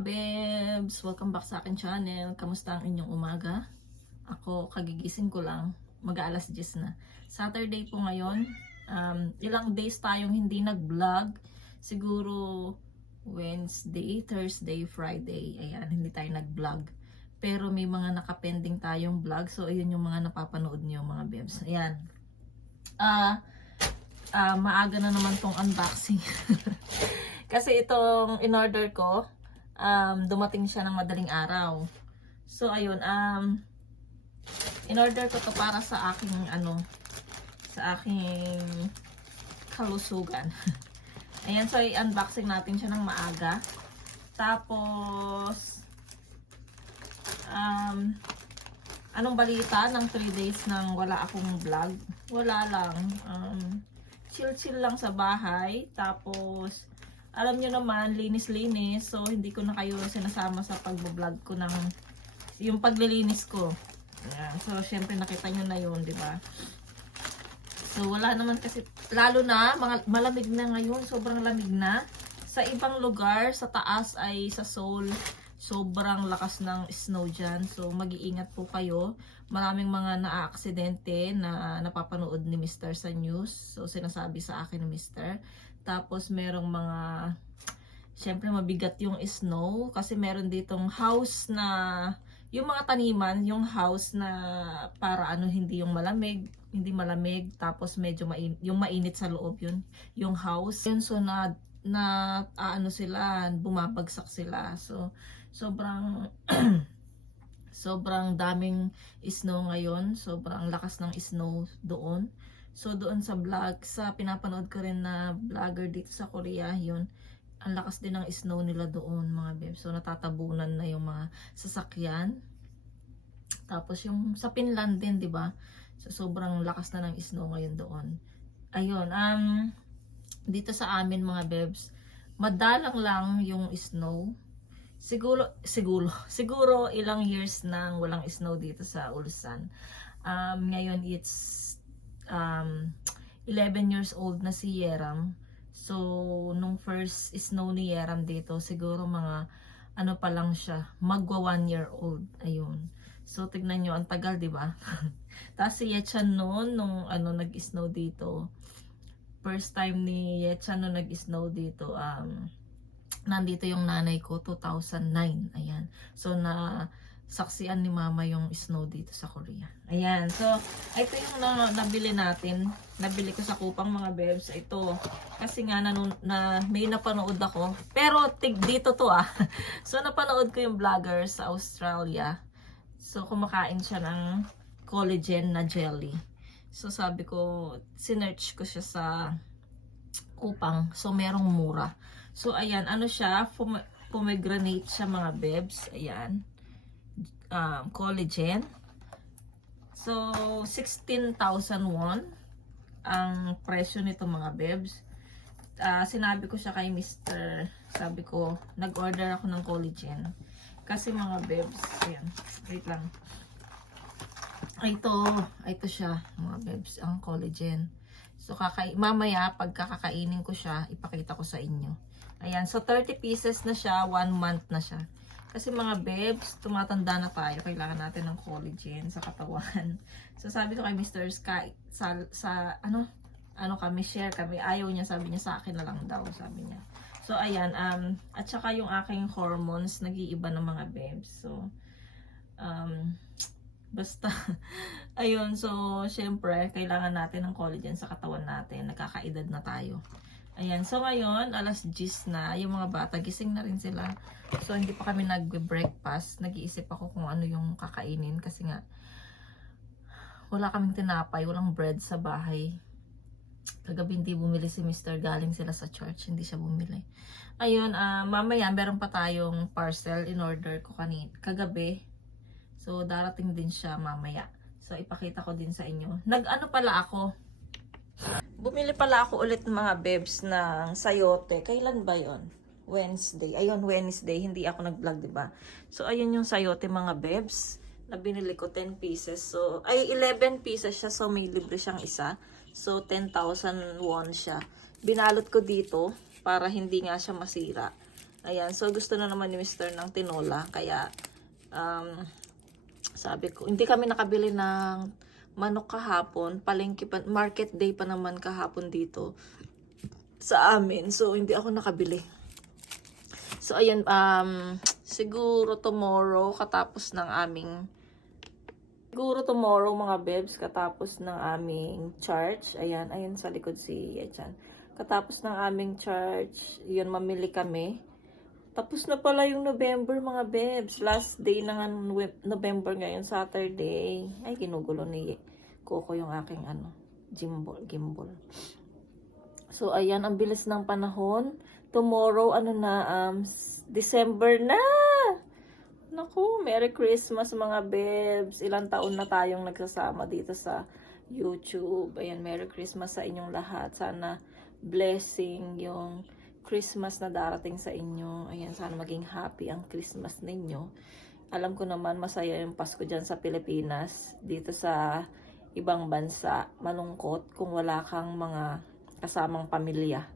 bebs! Welcome back sa akin channel. Kamusta ang inyong umaga? Ako, kagigising ko lang. Mag-aalas 10 na. Saturday po ngayon. Ilang days tayong hindi nag-vlog. Siguro Wednesday, Thursday, Friday. Ayan, hindi tayo nag-vlog. Pero may mga nakapending tayong vlog. So, ayun yung mga napapanood niyo mga bebs. Ayan. Maaga na naman tong unboxing. Kasi itong in-order ko, dumating siya ng madaling araw. So, ayun, in-order ko to para sa aking, sa aking kalusugan. Ayan, so, i-unboxing natin siya ng maaga. Tapos, anong balita ng 3 days nang wala akong vlog? Wala lang. Chill-chill lang sa bahay. Tapos, alam nyo naman, linis-linis. So, hindi ko na kayo sinasama sa pag-vlog ko ng yung paglilinis ko. Ayan. So, syempre nakita nyo na yun, di ba? So, wala naman kasi, lalo na, malamig na ngayon. Sobrang lamig na. Sa ibang lugar, sa taas ay sa Seoul, sobrang lakas ng snow dyan. So, mag-iingat po kayo. Maraming mga na-aksidente na napapanood ni Mr. sa news. So, sinasabi sa akin ni Mr. Tapos, merong mga, syempre mabigat yung snow. Kasi meron ditong house na, yung mga taniman, yung house na para hindi yung malamig. Hindi malamig. Tapos, medyo yung mainit sa loob yun. Yung house. Yun, so, sila, bumabagsak sila. So, sobrang sobrang daming snow ngayon. Sobrang lakas ng snow doon. So, doon sa vlog, sa pinapanood ko rin na vlogger dito sa Korea, yun, ang lakas din ng snow nila doon, mga bebs. So, natatabunan na yung mga sasakyan. Tapos, yung sa Finland din, di ba? So, sobrang lakas na ng snow ngayon doon. Ayun, dito sa amin, mga bebs, madalang lang yung snow. Siguro ilang years nang walang snow dito sa Ulsan. Ngayon, it's 11 years old na si Yeram. So, nung first snow ni Yeram dito, siguro mga pa lang siya, magwa 1 year old. Ayun. So, tignan nyo, ang tagal, di ba? Tapos si Yechan noon, nung nag-snow dito, first time ni Yechan nung nag-snow dito, nandito yung nanay ko, 2009. Ayan. So, saksian ni mama yung snow dito sa Korea. Ayan. So, ito yung nabili natin. Nabili ko sa Kupang, mga bebs. Ito. Kasi nga, may napanood ako. Pero, dito to So, napanood ko yung vlogger sa Australia. So, kumakain siya ng collagen na jelly. So, sabi ko, sinearch ko siya sa Kupang. So, merong mura. So, ayan. Ano siya? Pomegranate siya, mga bebs. Ayan. Collagen. So, 16,000 won ang presyo nito, mga bebs. Sinabi ko siya kay Mr. Sabi ko, nag-order ako ng collagen. Kasi, mga bebs, ayan, wait lang. Ito siya, mga bebs, ang collagen. So, mamaya, pag kakakainin ko siya, ipakita ko sa inyo. Ayan, so 30 pieces na siya, 1 month na siya. Kasi, mga bebs, tumatanda na tayo. Kailangan natin ng collagen sa katawan. So, sabi ko kay Mr. Sky, kami, share kami. Ayaw niya, sabi niya, sa akin na lang daw, sabi niya. So, ayan, at saka yung aking hormones, nag-iiba ng mga bebs. So, basta, ayun, so, syempre, kailangan natin ng collagen sa katawan natin. Nagkakaedad na tayo. Ayan, so ngayon, alas 10 na, yung mga bata, gising na rin sila. So, hindi pa kami nag-breakfast. Nag-iisip ako kung ano yung kakainin. Kasi nga, wala kaming tinapay, walang bread sa bahay. Kagabi hindi bumili si Mr. Galing sila sa church, hindi siya bumili. Ayun, mamaya, meron pa tayong parcel in order ko kagabi. So, darating din siya mamaya. So, ipakita ko din sa inyo. Bumili pala ako ulit, mga bebs, ng sayote. Kailan ba yon? Wednesday. Ayun, Wednesday. Hindi ako nag-vlog, diba? So, ayun yung sayote, mga bebs. Na binili ko 10 pieces. So, 11 pieces siya. So, may libre siyang isa. So, 10,000 won siya. Binalot ko dito para hindi nga siya masira. Ayan, so gusto na naman ni Mr. ng tinola. Kaya, sabi ko, hindi kami nakabili ng manok kahapon. Palengke pa, market day pa naman kahapon dito sa amin. So, hindi ako nakabili. So, ayan, siguro tomorrow, katapos ng aming mga bebs, katapos ng aming church. Ayan, ayan sa likod si Yechan. Katapos ng aming church, yun, mamili kami. Tapos na pala yung November, mga bebs. Last day na nga November ngayon, Saturday. Ay, ginugulo ni Coco yung aking gimbal. So, ayan, ang bilis ng panahon. Tomorrow, December na! Naku, Merry Christmas mga bebs. Ilang taon na tayong nagsasama dito sa YouTube. Ayan, Merry Christmas sa inyong lahat. Sana blessing yung Christmas na darating sa inyo. Ayan, sana maging happy ang Christmas ninyo. Alam ko naman masaya yung Pasko dyan sa Pilipinas. Dito sa ibang bansa, malungkot kung wala kang mga kasamang pamilya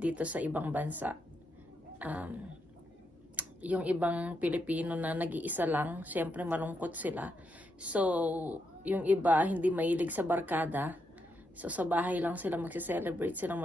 dito sa ibang bansa. Yung ibang Pilipino na nag-iisa lang, syempre malungkot sila. So, yung iba hindi mahilig sa barkada. So, sa bahay lang sila magse-celebrate, siyang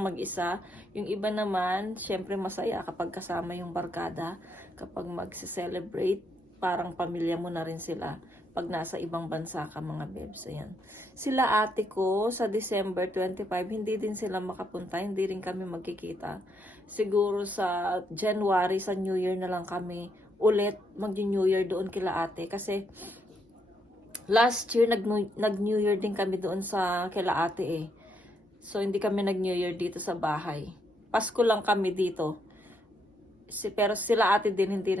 mag-isa. Yung iba naman, syempre masaya kapag kasama yung barkada. Kapag magse-celebrate, parang pamilya mo na rin sila pag nasa ibang bansa ka, mga bebs. Ayan. Sila ate ko sa December 25, hindi din sila makapunta, hindi rin kami magkikita. Siguro sa January, sa New Year na lang kami ulit mag-New Year doon kila ate. Kasi last year, nag-New Year din kami doon sa kila ate eh. So, hindi kami nag-New Year dito sa bahay. Pasko lang kami dito. Pero sila ate din, hindi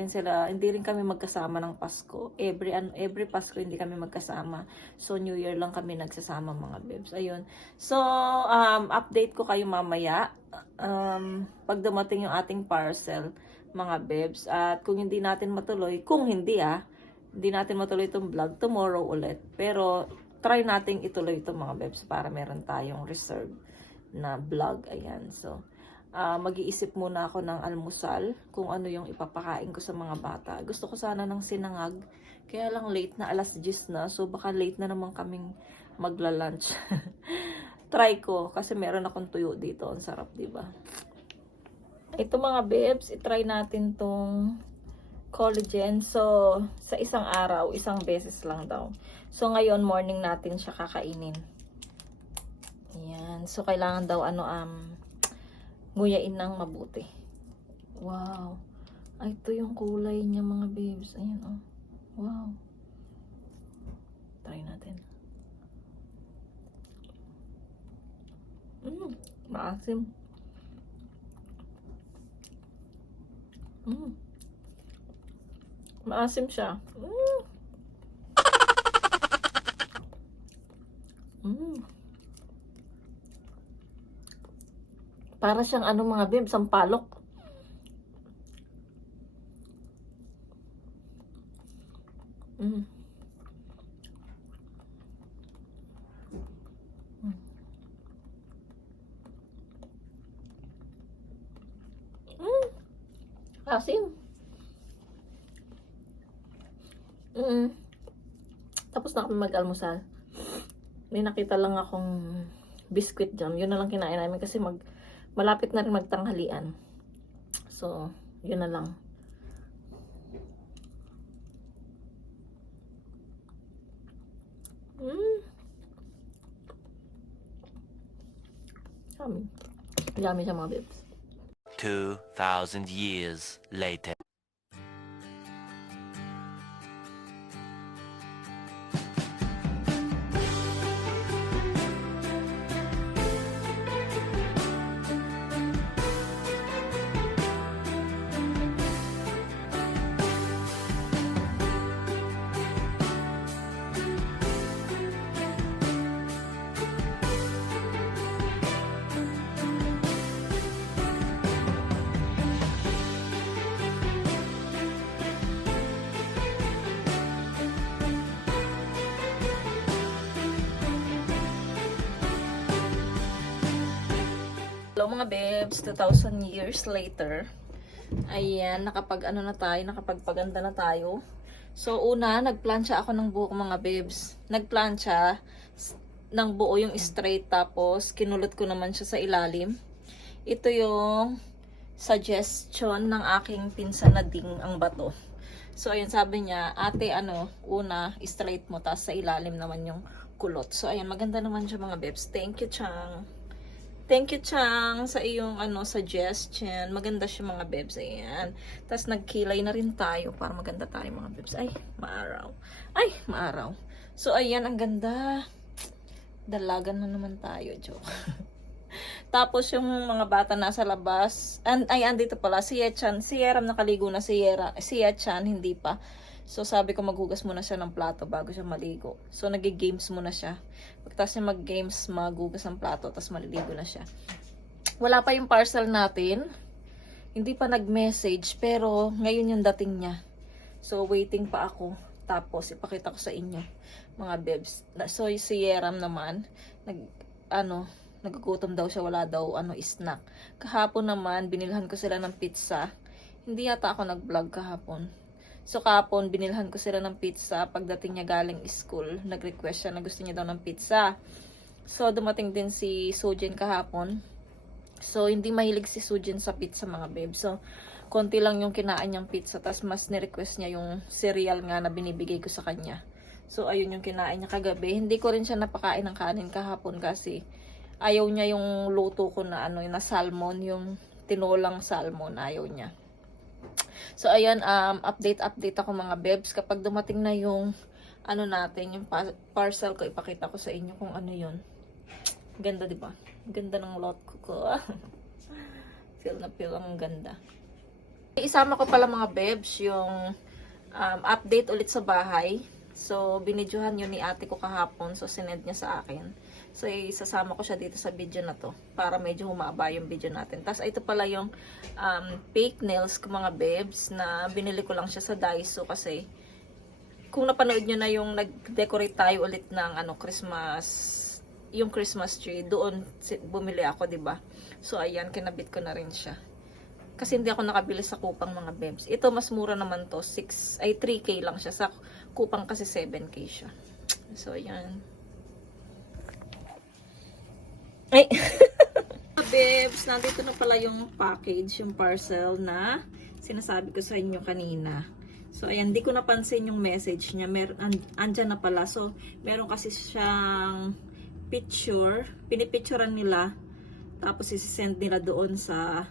rin kami magkasama ng Pasko. Every Pasko hindi kami magkasama. So, New Year lang kami nagsasama, mga bebs. Ayun. So, update ko kayo mamaya. Pag dumating yung ating parcel, mga bebs. At kung hindi natin matuloy, hindi natin matuloy itong vlog, tomorrow ulit. Pero, try nating ituloy ito, mga bebs, para meron tayong reserve na vlog. Ayan. So, mag-iisip muna ako ng almusal kung ano yung ipapakain ko sa mga bata. Gusto ko sana ng sinangag, kaya lang late na, alas 10 na, so baka late na naman kaming magla-lunch. Try ko kasi meron akong tuyo dito, ang sarap, diba? Ito, mga bebs, itry natin tong collagen. So, sa isang araw, isang beses lang daw. So, ngayon morning natin siya kakainin. Ayan. So, kailangan daw nguyain ng mabuti. Wow. Ay, ito yung kulay niya, mga babes. Ayan, oh. Wow. Try natin. Maasim. Maasim siya. Para siyang mga bebs, sampalok. Asim. Tapos na kami mag-almusal. May nakita lang akong biscuit jam. Yun na lang kinain namin kasi malapit na rin magtanghalian. So, yun na lang. Yummy. Yummy siya, mga bebs. 2,000 years later. Hello, mga bebs, 2,000 years later. Ayan, nakapag-ano na tayo, nakapagpaganda na tayo. So, una, nagplansya ako ng buhok mga babes. Nagplansya ng buo yung straight, tapos kinulot ko naman siya sa ilalim. Ito yung suggestion ng aking pinsan na Ding ang bato. So, ayun, sabi niya, ate, una, straight mo, tas sa ilalim naman yung kulot. So, ayun, maganda naman siya mga babes. Thank you, Chang. Thank you, Chang, sa iyong suggestion. Maganda siya mga babes. Ayan. Tas nagkilay na rin tayo para maganda tayo mga babes. Ay, maaraw. Ay, maaraw. So, ayan, ang ganda. Dalagan na naman tayo, joke. Tapos yung mga bata nasa labas, andito pala, si Yechan, si Yeram nakaligo na, si Yechan hindi pa. So sabi ko maghugas muna siya ng plato bago siya maligo. So nag-games muna siya. Pagkatapos niya mag-games, maghugas ng plato, tapos maliligo na siya. Wala pa yung parcel natin. Hindi pa nag-message, pero ngayon yung dating niya. So waiting pa ako. Tapos ipakita ko sa inyo, mga bebs. So si Yeram naman, nagugutom daw siya, wala daw snack. Kahapon naman, binilhan ko sila ng pizza. Hindi yata ako nag-vlog kahapon. So kahapon, binilhan ko sila ng pizza. Pagdating niya galing school, nag-request siya na gusto niya daw ng pizza. So dumating din si Sujin kahapon. So hindi mahilig si Sujin sa pizza mga babe. So konti lang yung kinain niyang pizza. Tas mas ni-request niya yung cereal nga na binibigay ko sa kanya. So ayun yung kinain niya kagabi. Hindi ko rin siya napakain ng kanin kahapon kasi ayaw niya yung luto ko na na salmon, yung tinolang salmon, ayaw niya. So ayan, update ako mga bebs. Kapag dumating na yung natin, yung parcel ko, ipakita ko sa inyo kung ano yun. Ganda, di ba? Ganda ng lot ko. Feel na feel ang ganda. Isama ko pala mga bebs yung update ulit sa bahay. So binidyohan yun ni ate ko kahapon, so sinend niya sa akin. So, isasama ko siya dito sa video na to para medyo humaba yung video natin. Tapos, ito pala yung fake nails ko mga babes na binili ko lang siya sa Daiso kasi kung napanood nyo na yung nag-decorate tayo ulit ng yung Christmas tree, doon bumili ako, diba? So, ayan, kinabit ko na rin siya. Kasi hindi ako nakabili sa Kupang mga babes. Ito, mas mura naman to. 3K lang siya. Sa Kupang kasi 7K siya. So, ayan. Ay! Babes, nandito na pala yung package, yung parcel na sinasabi ko sa inyo kanina. So, ayan, di ko napansin yung message niya. Andyan na pala. So, meron kasi siyang picture. Pinipicturean nila. Tapos, isisend nila doon sa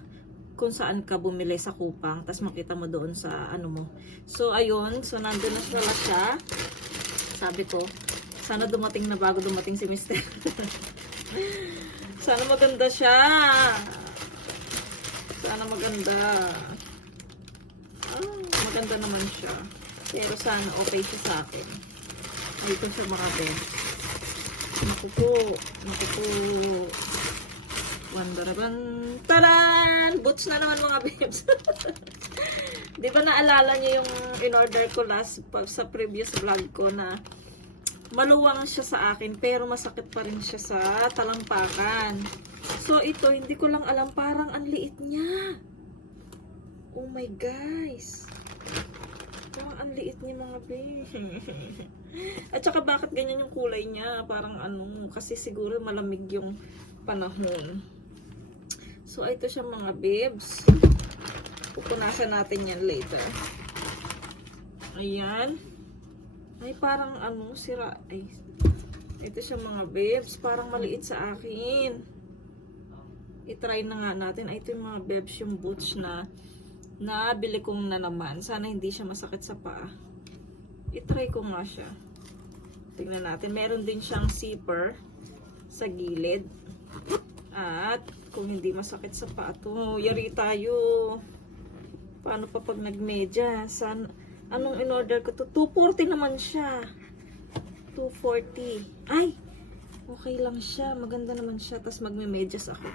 kung saan ka bumili sa Kupang. Tapos, makita mo doon sa mo. So, ayun. So, nandun na siya. Sabi ko, sana dumating na bago dumating si Mr. Sana maganda siya. Sana maganda. Maganda naman siya. Pero sana okay siya sa akin. Ayun siya mga bes. Nakupo. Wandaraban. Taran! Boots na naman mga babes. Di ba naalala niyo yung in-order ko sa previous vlog ko na maluwang siya sa akin pero masakit pa rin siya sa talampakan. So ito, hindi ko lang alam, parang ang liit niya. Oh my guys. Parang ang liit niya mga babe. At saka bakit ganyan yung kulay niya? Parang kasi siguro malamig yung panahon. So ito siya mga babes. Pupunasan natin yan later. Ayan. Ay, parang sira. Ay, ito siya mga babes. Parang maliit sa akin. I-try na nga natin. Ay, ito yung mga babes, yung boots na nabili kong na naman. Sana hindi siya masakit sa paa. I-try ko nga siya. Tingnan natin. Meron din siyang zipper sa gilid. At kung hindi masakit sa paa to, yari tayo. Paano pa pag nagmedya? Anong in-order ko to? 240 naman siya. 240. Ay! Okay lang siya. Maganda naman siya. Tapos magme-medyas ako.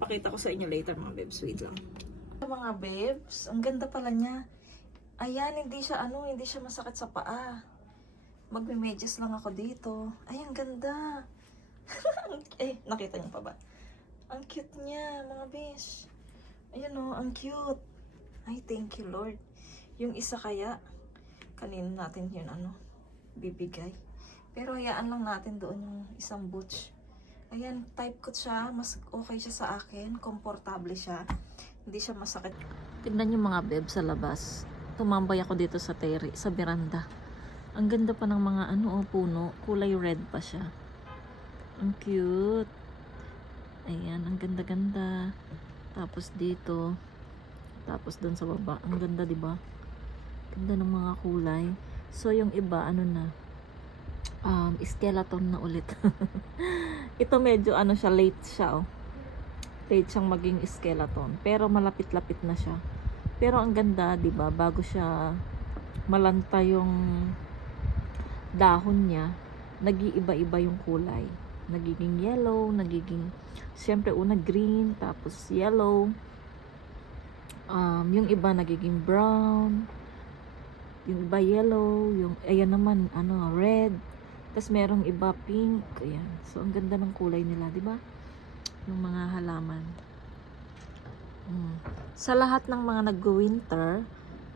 Pakita ko sa inyo later mga babes. Wait lang. Mga babes, ang ganda pala niya. Ayan, hindi siya masakit sa paa. Magme-medyas lang ako dito. Ay, ang ganda. Nakita niyo pa ba? Ang cute niya, mga babes. Ayan o, ang cute. Ay, thank you, Lord. Yung isa kaya, kanino natin yun, bibigay. Pero hayaan lang natin doon yung isang butch. Ayan, type ko siya. Mas okay siya sa akin. Komportable siya. Hindi siya masakit. Tignan yung mga beb sa labas. Tumambay ako dito sa sa veranda. Ang ganda pa ng mga puno. Kulay red pa siya. Ang cute. Ayan, ang ganda-ganda. Tapos dito. Tapos doon sa baba. Ang ganda, di ba? Ganda ng mga kulay. So, yung iba, skeleton na ulit. Ito medyo siya, late siya, late siyang maging skeleton. Pero malapit-lapit na siya. Pero ang ganda, 'di ba? Bago siya malanta yung dahon niya, nag-iiba-iba yung kulay. Nagiging yellow, siyempre una green, tapos yellow. Yung iba nagiging brown. Yung iba yellow, yung ayan naman red. Tapos merong iba pink. Ayan. So ang ganda ng kulay nila, 'di ba? Yung mga halaman. Sa lahat ng mga nag-winter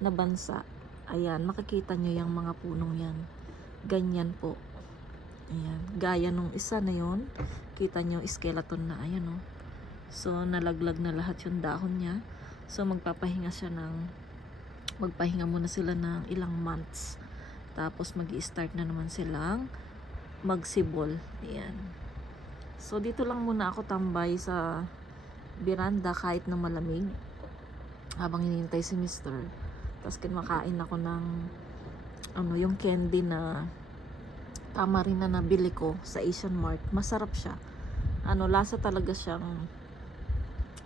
na bansa, ayan, makikita nyo yung mga punong yan. Ganyan po. Ayan. Gaya nung isa na yon, kita nyo skeleton na, ayan o. So nalaglag na lahat yung dahon niya. So magpapahinga muna sila ng ilang months. Tapos mag-i-start na naman silang magsibol. Ayan. So dito lang muna ako tambay sa veranda kahit na malamig. Habang hinihintay si Mr. Tapos kumakain ako ng yung candy na tamarin na nabili ko sa Asian Mart. Masarap siya. Lasa talaga siyang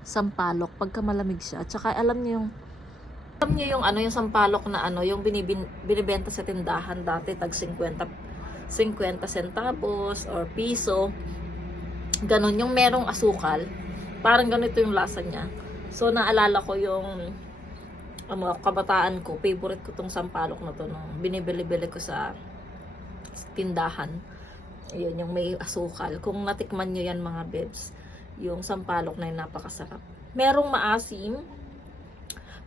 sampalok pagka malamig siya. At saka alam niyo yung yung sampalok na yung binibenta sa tindahan dati tag 50 centavos or piso. Ganon yung merong asukal. Parang ganito yung lasa niya. So naalala ko yung kabataan ko, favorite ko tong sampalok na to nung binibili-bili ko sa tindahan. Ayun, yung may asukal. Kung natikman nyo yan mga bebs, yung sampalok na yun napakasarap. Merong maasim,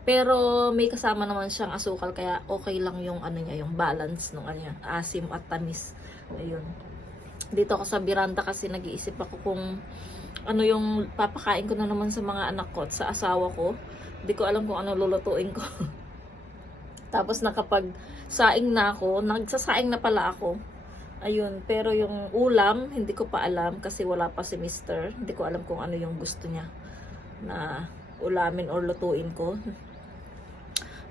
pero may kasama naman siyang asukal, kaya okay lang yung yung balance ng asim at tamis. Ayun. Dito ako sa veranda kasi nag-iisip ako kung yung papakain ko na naman sa mga anak ko at sa asawa ko. Hindi ko alam kung ano lulutuin ko. Tapos nakapag saing na ako, nagsasaing na pala ako. Ayun, pero yung ulam, hindi ko pa alam kasi wala pa si Mr. Hindi ko alam kung ano yung gusto niya na ulamin or lutuin ko.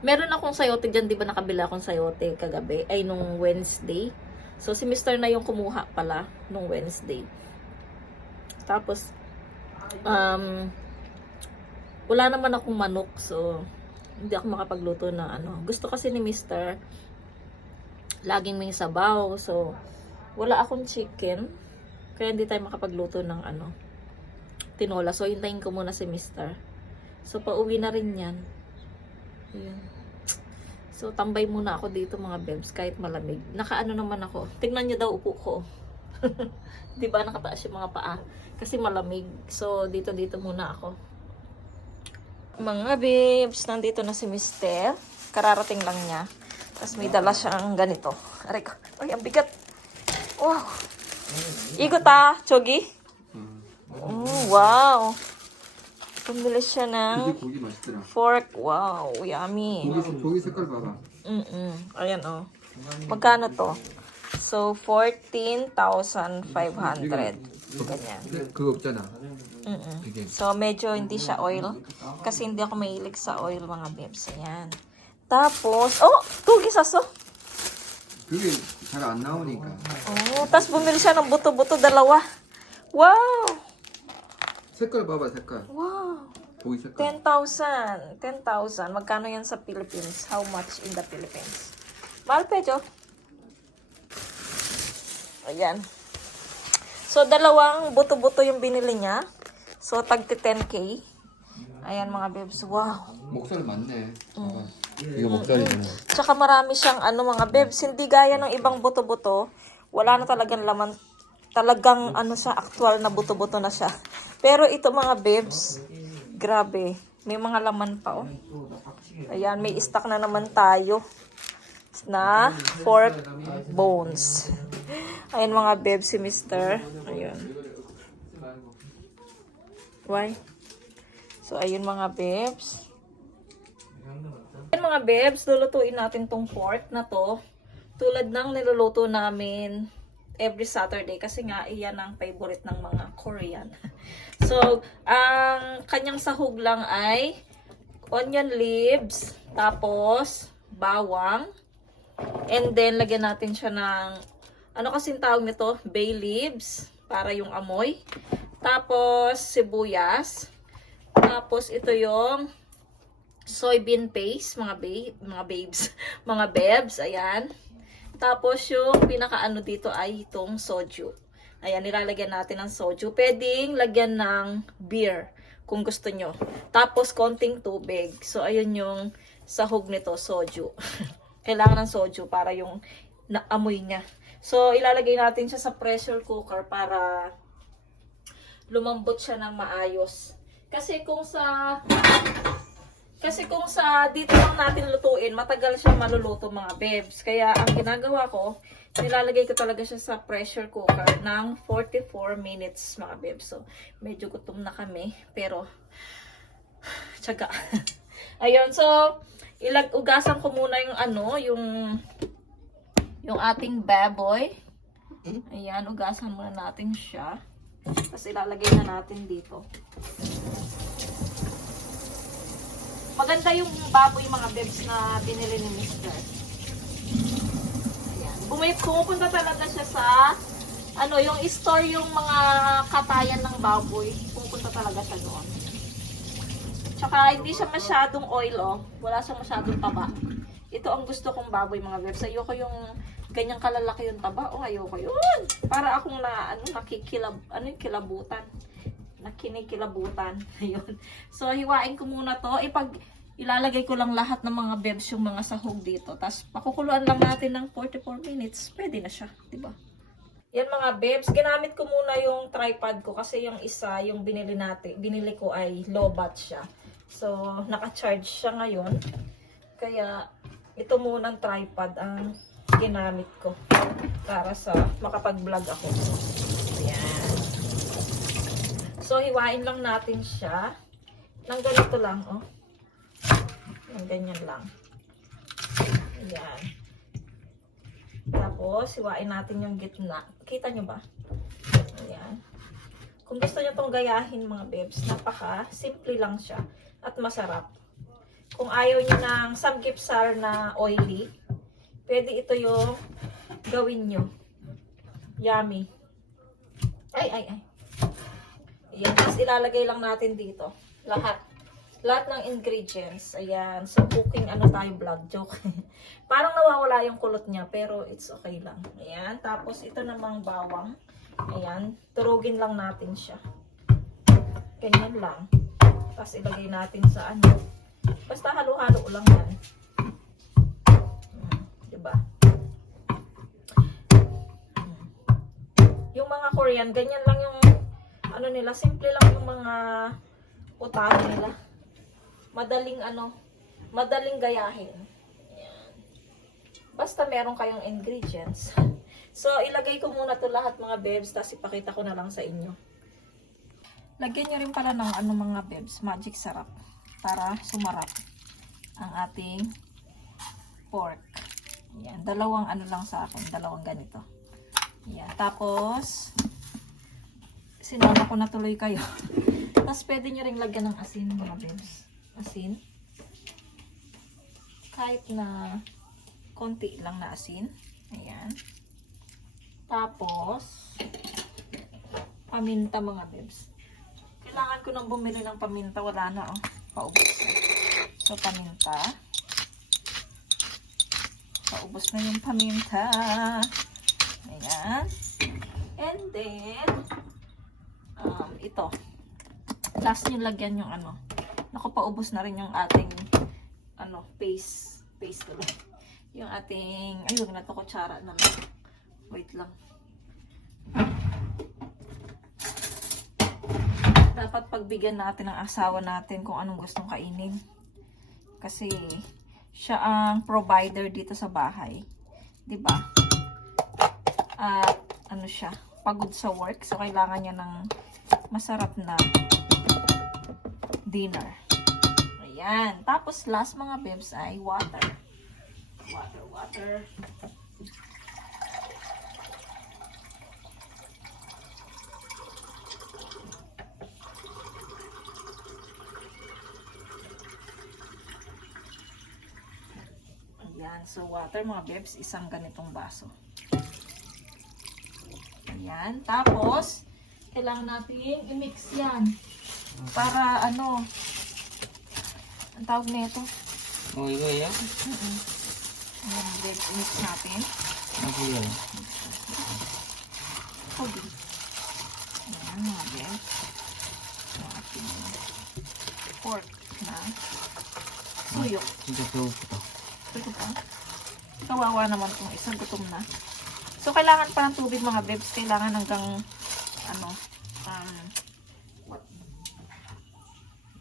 Meron akong sayote dyan, di ba nakabila akong sayote kagabi, ay nung Wednesday. So si Mr. na yung kumuha pala nung Wednesday. Tapos, wala naman akong manok, so hindi ako makapagluto ng Gusto kasi ni Mr. laging may sabaw, so wala akong chicken, kaya hindi tayo makapagluto ng tinola. So hintayin ko muna si Mr. So pauwi na rin yan. Ayan. So tambay muna ako dito mga bebs kahit malamig. Nakaano naman ako. Tingnan niyo daw upo ko. 'Di ba nakataas yung mga paa kasi malamig. So dito muna ako. Mga babes, nandito na si Mr. Kararating lang niya. Tapos may dala siyang ganito. Aray ko. Ay, ang bigat. Wow. Igot Chogi. Oh, wow. Pumili siya ng 고기 맛있더라. fork. Wow, yummy. 고기 색깔 봐봐. Ayan Magkano to? So, 14,500. Ganyan. 그거 없잖아. 이게 So, medyo hindi siya oil. Kasi hindi ako mahilig sa oil, mga babes. Ayan. Tapos, tugi saso. 그게 잘 안 나오니까. Tapos bumili siya ng buto-buto, dalawa. Wow! 색깔 봐봐 색깔. Wow! 고기 색깔. 10,000. 10,000. Magkano yan sa Philippines? How much in the Philippines? Mahal pejo. Ayan. So, dalawang buto-buto yung binili niya. So, tagti 10K. Ayan mga babes. Wow. 목살 많네. 봐봐. 이거 목살이잖아. Tsaka marami siyang mga babes. Hindi gaya ng ibang buto-buto. Wala na talagang laman. Talagang siya, actual na buto-buto na siya. Pero ito mga babes, grabe. May mga laman pa, oh. Ayan, may stock na naman tayo na pork bones. Ayan mga bebs, si Mr. Ayun. Why? So, ayun mga bebs. Ayan mga bebs, lulutuin natin tong pork na to. Tulad ng niluluto namin every Saturday kasi nga iyan ang favorite ng mga Korean. So, ang kanyang sahog lang ay onion leaves, tapos bawang, and then lagyan natin siya ng, ano kasing tawag nito? Bay leaves, para yung amoy. Tapos sibuyas. Tapos ito yung soybean paste, mga babes, mga bebs, ayan. Tapos yung pinakaano dito ay itong soju. Ayan, nilalagyan natin ng soju. Pwedeng lagyan ng beer kung gusto nyo. Tapos konting tubig. So ayun yung sahog nito, soju. Kailangan ng soju para yung naamoy niya. So ilalagay natin siya sa pressure cooker para lumambot siya ng maayos. Kasi kung sa dito lang natin lutuin, matagal siya maluluto mga bebs. Kaya ang ginagawa ko, nilalagay ko talaga siya sa pressure cooker ng 44 minutes mga bebs. So, medyo gutom na kami. Pero, tsaga. Ayun, so, ugasan ko muna yung yung ating baboy. Ayan, ugasan muna natin siya. Tapos ilalagay na natin dito. Maganda yung baboy mga bebs na binili ni Mr. Ayan. Pumupunta talaga siya sa yung store yung mga katayan ng baboy. Pumupunta talaga siya doon. Tsaka hindi siya masyadong oil, oh. Wala siyang masyadong taba. Ito ang gusto kong baboy mga bebs. Ayoko yung ganyang kalalaki yung taba. Oh, ayoko yun. Para akong kilabutan. Nakinikilabutan. Ayun. So, hiwain ko muna to. Ilalagay ko lang lahat ng mga bebs yung mga sahog dito. Tapos, pakukuluan lang natin ng 44 minutes. Pwede na siya. Diba? Yan mga bebs. Ginamit ko muna yung tripod ko. Kasi yung isa, yung binili ko ay low bat siya. So, naka-charge siya ngayon. Kaya, ito muna ang tripod ang ginamit ko. Para sa makapag-vlog ako. Ayan. So, hiwain lang natin siya. Nang ganito lang, oh. Nang ganyan lang. Ayan. Tapos, hiwain natin yung gitna. Kita nyo ba? Ayan. Kung gusto nyo tong gayahin, mga bebs, napaka-simple lang siya. At masarap. Kung ayaw nyo ng samgyeopsal na oily, pwede ito yung gawin nyo. Yummy. Ay. Ayan, tapos ilalagay lang natin dito. Lahat ng ingredients. Ayan. So, cooking tayo vlog. Joke. Parang nawawala yung kulot niya, pero it's okay lang. Ayan. Tapos, ito namang bawang. Ayan. Turugin lang natin siya. Ganyan lang. Tapos, ilagay natin sa basta halo-halo lang yan. Diba? Yung mga Korean, ganyan lang yung nila, simple lang yung mga putahe nila. Madaling gayahin. Ayan. Basta meron kayong ingredients. So, ilagay ko muna to lahat mga bebs, tapos ipakita ko na lang sa inyo. Lagyan nyo rin pala ng mga bebs, magic sarap, para sumarap ang ating pork. Ayan, dalawang lang sa akin, dalawang ganito. Ayan, tapos sinama ko na tuloy kayo. Tapos pwede nyo rin lagyan ng asin mga bebs. Asin. Kahit na konti lang na asin. Ayan. Tapos paminta mga bebs. Kailangan ko nang bumili ng paminta. Wala na, oh. Paubos na. So paminta. Paubos na yung paminta. Ayan. And then ito. Last yung lagyan yung Naku, paubos na rin yung ating paste ko lang. Yung ating, ayun na to, kutsara naman. Wait lang. Dapat pag pagbigyan natin ng asawa natin kung anong gustong kainin. Kasi siya ang provider dito sa bahay. 'Di ba? At ano siya, pagod sa work. So kailangan niya ng masarap na dinner. Ayan. Tapos last mga bebs ay water. Water. Ayan. So water mga bebs, isang ganitong baso. Ayan. Tapos, kailangan natin i-mix yan. Para ano, ang tawag nito. Oh, iba yan? Ayan, bebs, i-mix natin. Ako yan. Okay. Ayan mga bebs. Ating pork na suyok. Ito po. Ito pa. Kawawa naman itong isa, gutom na. So, kailangan pa ng tubig mga bebs. Kailangan hanggang, ano,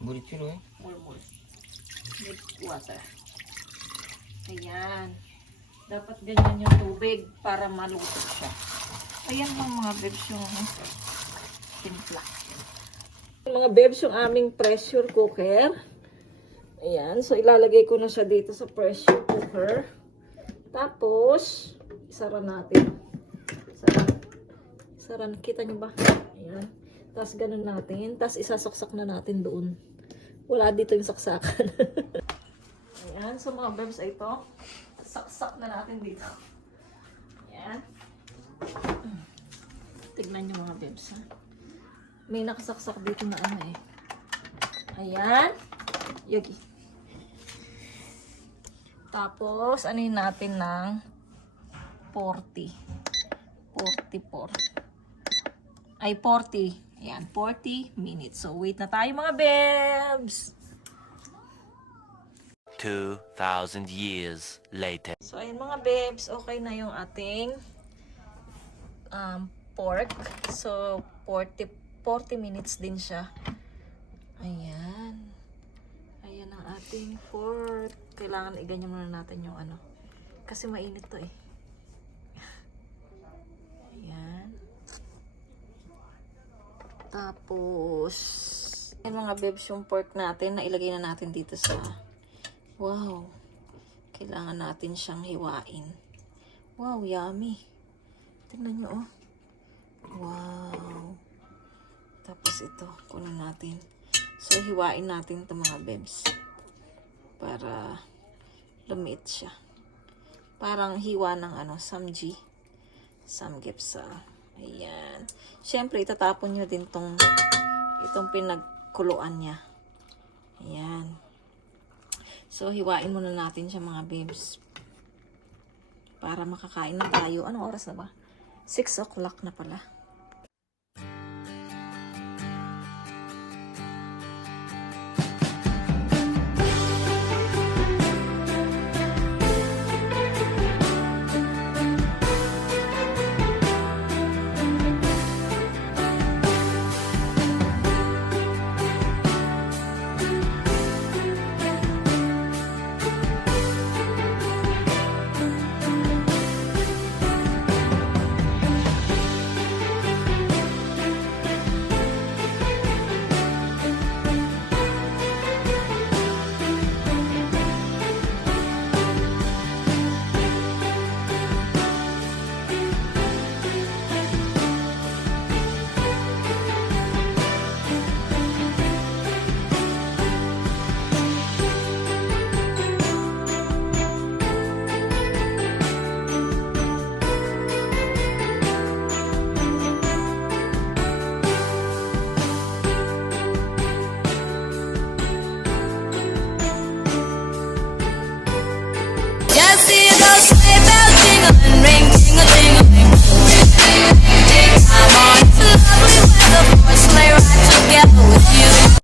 Bulit sila eh. more. With water. Ayan. Dapat ganyan yung tubig para maluto siya. Ayan mga bebs yung timpla. Mga bebs yung aming pressure cooker. Ayan. So, ilalagay ko na siya dito sa pressure cooker. Tapos, isara natin. Isara. Kita nyo ba? Ayan. Tapos, ganun natin. Tapos, isasaksak na natin doon. Wala dito yung saksakan. Ayan. So, mga bebs, ito. Saksak na natin dito. Ayan. Tignan nyo mga bebs, ha? May nakasaksak dito na ano eh. Ayan. Yogi. Tapos, anuhin natin ng 40. 44. Ay, 40. Ayan, 40 minutes. So, wait na tayo mga bebs. 2,000 years later. So, ayan mga bebs. Okay na yung ating pork. So, 40 minutes din siya. Ayan. Ayan ang ating pork. Kailangan iganyan muna natin yung ano. Kasi mainit to eh. Ayan. Tapos, ayan mga bebs yung pork natin na ilagay na natin dito sa, wow. Kailangan natin siyang hiwain. Wow, yummy. Tingnan nyo oh. Wow. Tapos ito, kunin natin. So, hiwain natin ito mga bebs. Para lumiit siya. Parang hiwa ng ano, samji. Samgyeopsal. Ayan. Siyempre, itatapon nyo din itong pinagkuluan niya. Ayan. So, hiwain muna natin siya mga bebs. Para makakain na tayo. Anong oras na ba? 6 o'clock na pala. Lovely weather for a sleigh ride together.